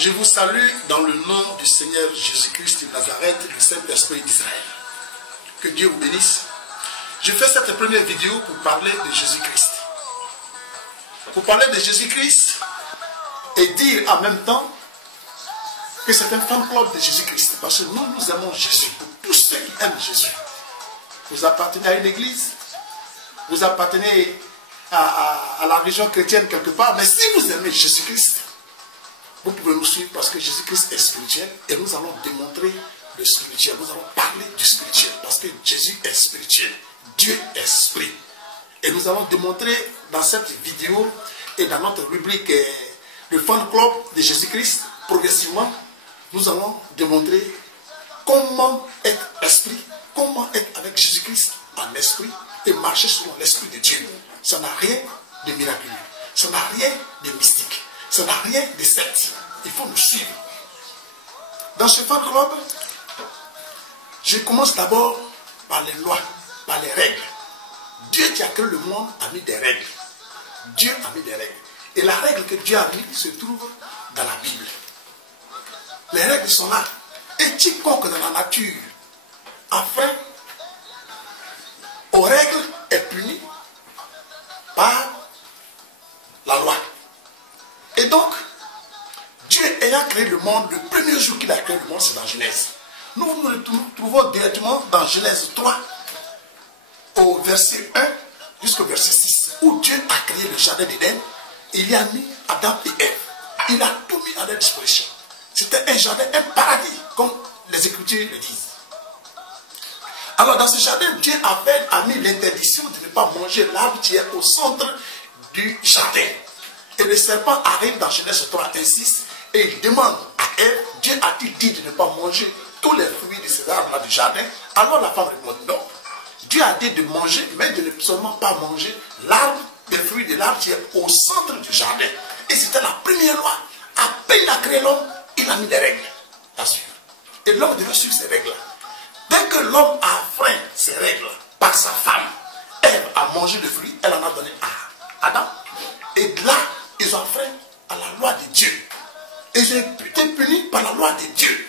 Je vous salue dans le nom du Seigneur Jésus-Christ de Nazareth, le Saint-Esprit d'Israël. Que Dieu vous bénisse. Je fais cette première vidéo pour parler de Jésus-Christ. Pour parler de Jésus-Christ et dire en même temps que c'est un fan club de Jésus-Christ. Parce que nous aimons Jésus. Pour tous ceux qui aiment Jésus. Vous appartenez à une église, vous appartenez à la religion chrétienne quelque part, mais si vous aimez Jésus-Christ, vous pouvez nous suivre parce que Jésus-Christ est spirituel et nous allons démontrer le spirituel. Nous allons parler du spirituel parce que Jésus est spirituel. Dieu est esprit. Et nous allons démontrer dans cette vidéo et dans notre rubrique le fan club de Jésus-Christ, progressivement, nous allons démontrer comment être esprit, comment être avec Jésus-Christ en esprit et marcher selon l'esprit de Dieu. Ça n'a rien de miraculeux, ça n'a rien de mystique. Ça n'a rien de secte. Il faut nous suivre. Dans ce fan club, je commence d'abord par les lois, par les règles. Dieu qui a créé le monde a mis des règles. Dieu a mis des règles. Et la règle que Dieu a mise se trouve dans la Bible. Les règles sont là. Et quiconque dans la nature afin aux règles est puni par la loi. Et donc, Dieu ayant créé le monde, le premier jour qu'il a créé le monde, c'est dans Genèse. Nous nous trouvons directement dans Genèse 3, au verset 1 jusqu'au verset 6, où Dieu a créé le jardin d'Éden, et il y a mis Adam et Ève. Il a tout mis à leur disposition. C'était un jardin, un paradis, comme les Écritures le disent. Alors dans ce jardin, Dieu a mis l'interdiction de ne pas manger l'arbre qui est au centre du jardin. Et le serpent arrive dans Genèse 3, 1, 6 et il demande à Ève, Dieu a-t-il dit de ne pas manger tous les fruits de ces arbres-là du jardin? Alors la femme répond non. Dieu a dit de manger, mais de ne seulement pas manger l'arbre, les fruits de l'arbre qui est au centre du jardin. Et c'était la première loi. À peine il a créé l'homme, il a mis des règles à suivre. Et l'homme devait suivre ces règles-là. Dès que l'homme a enfreint ces règles par sa femme, Ève a mangé le fruit, elle en a donné à Adam. Et là, ils ont enfreint à la loi de Dieu. Et ils ont été punis par la loi de Dieu.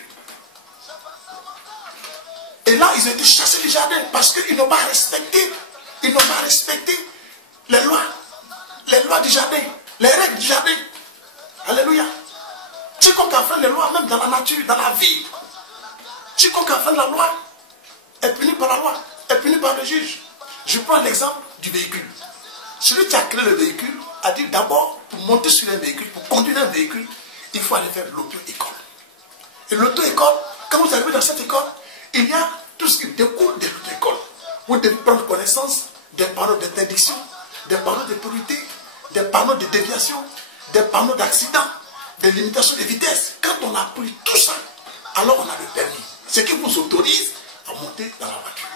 Et là, ils ont été chassés du jardin parce qu'ils n'ont pas respecté, les lois du jardin, les règles du jardin. Alléluia. Quiconque enfreint les lois, même dans la nature, dans la vie, quiconque enfreint la loi est puni par la loi, est puni par le juge. Je prends l'exemple du véhicule. Celui qui a créé le véhicule a dit d'abord, pour monter sur un véhicule, pour conduire un véhicule, il faut aller faire l'auto-école. Et l'auto-école, quand vous arrivez dans cette école, il y a tout ce qui découle de l'auto-école. Vous devez prendre connaissance des panneaux d'interdiction, des panneaux de priorité, des panneaux de déviation, des panneaux d'accident, des limitations de vitesse. Quand on a appris tout ça, alors on a le permis. Ce qui vous autorise à monter dans la voiture.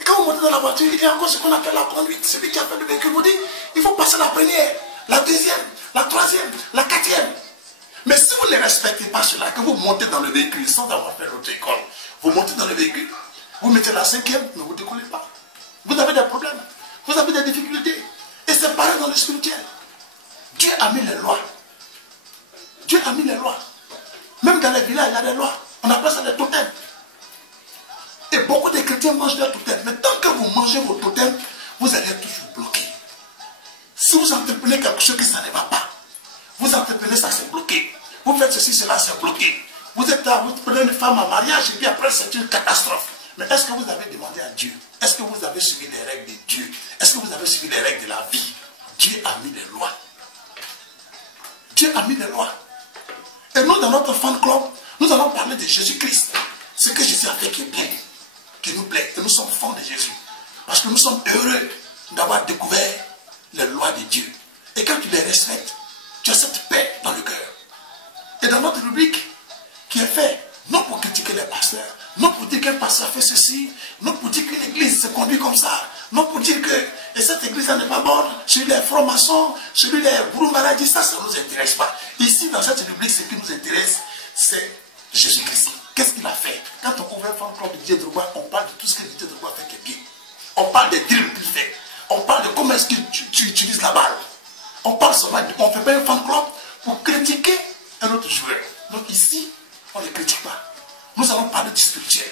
Et quand vous montez dans la voiture, il y a encore ce qu'on appelle la conduite. Celui qui a fait le véhicule vous dit, il faut passer la première, la deuxième, la troisième, la quatrième. Mais si vous ne respectez pas cela, que vous montez dans le véhicule sans avoir fait l'auto-école, vous montez dans le véhicule, vous mettez la cinquième, mais vous ne décollez pas. Vous avez des problèmes, vous avez des difficultés. Et c'est pareil dans le spirituel. Dieu a mis les lois. Dieu a mis les lois. Même dans les villages, il y a des lois. On appelle ça des totems. Et beaucoup de chrétiens mangent des totems. Mais tant que vous mangez vos totems, vous allez toujours bloquer. Si vous entreprenez quelque chose que ça ne va pas, vous entreprenez ça, c'est bloqué. Vous faites ceci, cela, c'est bloqué. Vous êtes là, vous prenez une femme en mariage et puis après c'est une catastrophe. Mais est-ce que vous avez demandé à Dieu? Est-ce que vous avez suivi les règles de Dieu? Est-ce que vous avez suivi les règles de la vie? Dieu a mis les lois. Dieu a mis les lois. Et nous, dans notre fan club, nous allons parler de Jésus-Christ. Ce que Jésus a fait qui est bien, qui nous plaît. Et nous sommes fans de Jésus. Parce que nous sommes heureux d'avoir découvert les lois de Dieu. Et quand tu les respectes, tu as cette paix dans le cœur. Et dans notre rubrique, qui est fait, non pour critiquer les pasteurs, non pour dire qu'un pasteur fait ceci, non pour dire qu'une église se conduit comme ça, non pour dire que cette église-là n'est pas bonne, celui les francs-maçons, celui les bourreaux-maladies, ça ne nous intéresse pas. Ici, dans cette rubrique, ce qui nous intéresse, c'est Jésus-Christ. Qu'est-ce qu'il a fait? Quand on ouvre un fan club de Didier Drogba, on parle de tout ce que Didier Drogba fait qui est bien. On parle des drills qu'il fait. On parle de comment est-ce que tu utilises la balle. On parle seulement, on ne fait pas un fan club pour critiquer un autre joueur. Donc ici, on ne critique pas. Nous allons parler du spirituel.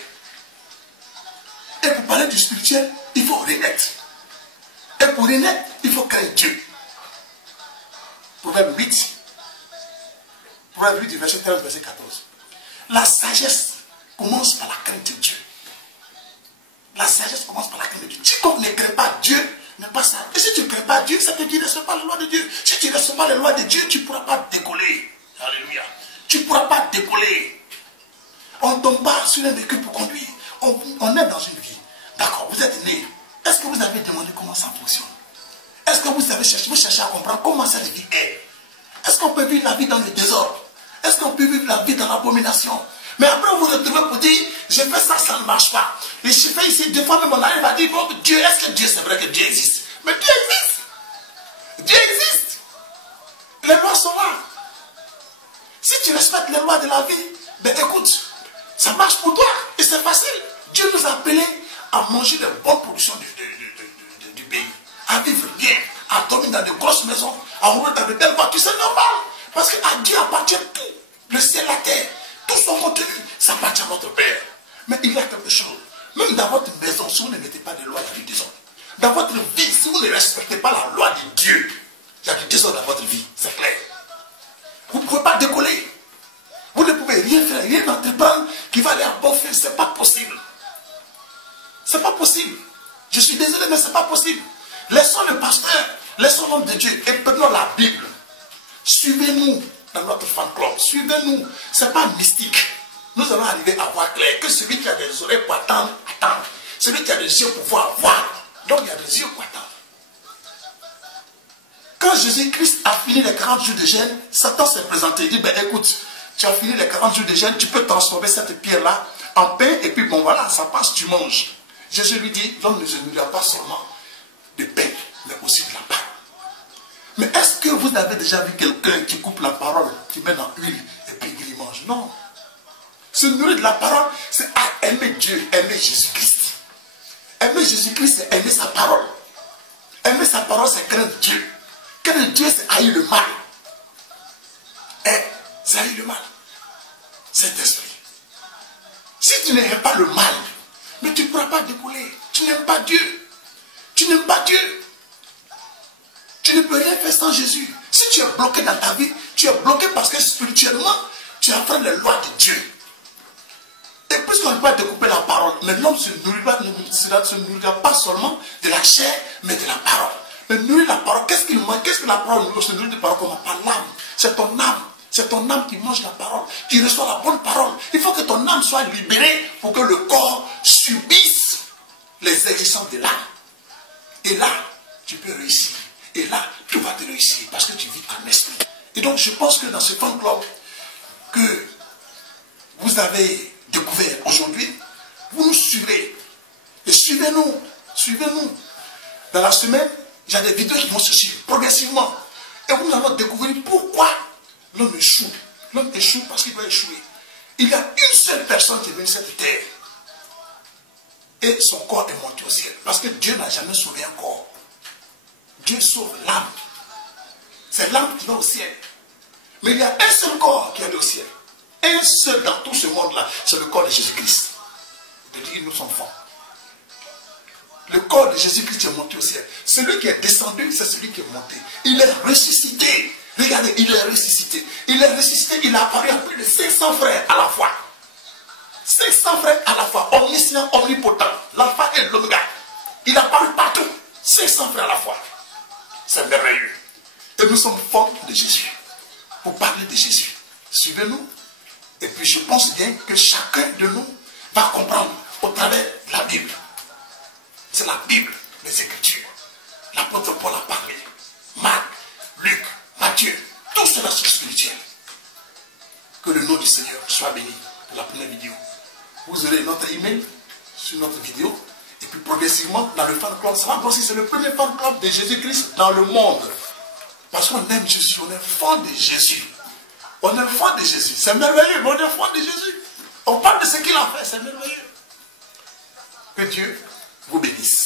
Et pour parler du spirituel, il faut renaître. Et pour renaître, il faut craindre Dieu. Proverbe 8. Proverbe 8, verset 13, verset 14. La sagesse commence par la crainte de Dieu. La sagesse commence par la crainte de Dieu. Quiconque ne craint pas Dieu n'est pas sage. Et si tu ne crains pas Dieu, ça te dit ne respecte pas les lois de Dieu. Si tu ne respectes pas les lois de Dieu, tu ne pourras pas décoller. Alléluia. Tu ne pourras pas décoller. On ne tombe pas sur un véhicule pour conduire. On est dans une vie. D'accord, vous êtes né. Est-ce que vous avez demandé comment ça fonctionne? Est-ce que vous avez cherché, vous cherchez à comprendre comment ça vie est? Est-ce qu'on peut vivre la vie dans le désordre? Est-ce qu'on peut vivre la vie dans l'abomination? Mais après vous vous retrouvez pour dire, j'ai fait ça, ça ne marche pas. Et je fais ici, deux fois même on arrive à dire, bon, Dieu, est-ce que Dieu, c'est vrai que Dieu existe? Mais Dieu existe. Dieu existe. Les lois sont là. Si tu respectes les lois de la vie, ben écoute, ça marche pour toi. Et c'est facile. Dieu nous a appelés à manger les bonnes productions du pays. À vivre bien, à dormir dans de grosses maisons, à rouler dans de belles voitures. C'est normal. Parce qu'à Dieu appartient tout. Le ciel, la terre, tout son contenu, ça appartient à notre Père. Mais il y a quelque chose. Même dans votre maison, si vous ne mettez pas de loi, il y a du désordre. Dans votre vie, si vous ne respectez pas la loi de Dieu, il y a du désordre dans votre vie. C'est clair. Vous ne pouvez pas décoller. Vous ne pouvez rien faire, rien entreprendre qui va aller à bon fin. Ce n'est pas possible. Ce n'est pas possible. Je suis désolé, mais ce n'est pas possible. Laissons le pasteur, laissons l'homme de Dieu et prenons la Bible. Suivez-nous dans notre fan club. Suivez-nous. Ce n'est pas mystique. Nous allons arriver à voir clair que celui qui a des oreilles pour attendre, attendre. Celui qui a des yeux pour voir, voir. Donc il y a des yeux pour attendre. Quand Jésus-Christ a fini les 40 jours de jeûne, Satan s'est présenté. Il dit, ben écoute, tu as fini les 40 jours de jeûne, tu peux transformer cette pierre-là en pain, et puis bon voilà, ça passe, tu manges. Jésus lui dit, l'homme ne se nourrit pas seulement de pain, mais aussi de la parole. Mais est-ce que vous avez déjà vu quelqu'un qui coupe la parole, qui met dans l'huile, et puis il mange? Non. Se nourrir de la parole, c'est aimer Dieu, aimer Jésus-Christ. Aimer Jésus-Christ, c'est aimer sa parole. Aimer sa parole, c'est craindre Dieu. Craindre Dieu, c'est haïr le mal. C'est haïr le mal. C'est esprit. Si tu n'aimes pas le mal, mais tu ne pourras pas découler. Tu n'aimes pas Dieu. Tu n'aimes pas Dieu. Tu ne peux rien faire sans Jésus. Si tu es bloqué dans ta vie, tu es bloqué parce que spirituellement, tu affrènes les lois de Dieu. Et puisqu'on ne peut pas découper la parole, mais l'homme ne se nourrira pas seulement de la chair, mais de la parole. Mais nourrir la parole, qu'est-ce qu'il manque? Qu'est-ce que la parole nous se nourrit de parole? Comment? Par l'âme. C'est ton âme. C'est ton âme qui mange la parole, qui reçoit la bonne parole. Il faut que ton âme soit libérée pour que le corps subisse les exigences de l'âme. Et là, tu peux réussir. Et là, tout va te réussir parce que tu vis en esprit. Et donc, je pense que dans ce fan club que vous avez découvert aujourd'hui, vous nous suivrez. Et suivez-nous. Suivez-nous. Dans la semaine, il y a des vidéos qui vont se suivre progressivement. Et vous allez découvrir pourquoi l'homme échoue. L'homme échoue parce qu'il doit échouer. Il y a une seule personne qui est venue sur cette terre. Et son corps est monté au ciel. Parce que Dieu n'a jamais sauvé un corps. Dieu sauve l'âme. C'est l'âme qui va au ciel. Mais il y a un seul corps qui est allé au ciel. Un seul dans tout ce monde-là. C'est le corps de Jésus-Christ. De dire nous sommes forts. Le corps de Jésus-Christ est monté au ciel. Celui qui est descendu, c'est celui qui est monté. Il est ressuscité. Regardez, il est ressuscité. Il est ressuscité, il a apparu à plus de 500 frères à la fois. 500 frères à la fois, omniscient, omnipotent, l'alpha et l'oméga. Il a apparu partout. 500 frères à la fois. C'est merveilleux. Et nous sommes forts de Jésus. Pour parler de Jésus. Suivez-nous. Et puis je pense bien que chacun de nous va comprendre au travers de la Bible. C'est la Bible, les Écritures. L'apôtre Paul a parlé. Marc, Luc, Matthieu, tout cela sur le spirituel. Que le nom du Seigneur soit béni pour la première vidéo. Vous aurez notre email sur notre vidéo. Et puis progressivement, dans le fan club, ça va grossir. C'est le premier fan club de Jésus-Christ dans le monde. Parce qu'on aime Jésus, on est fan de Jésus. On est fan de Jésus. C'est merveilleux, mais on est fan de Jésus. On parle de ce qu'il a fait, c'est merveilleux. Que Dieu vous bénisse.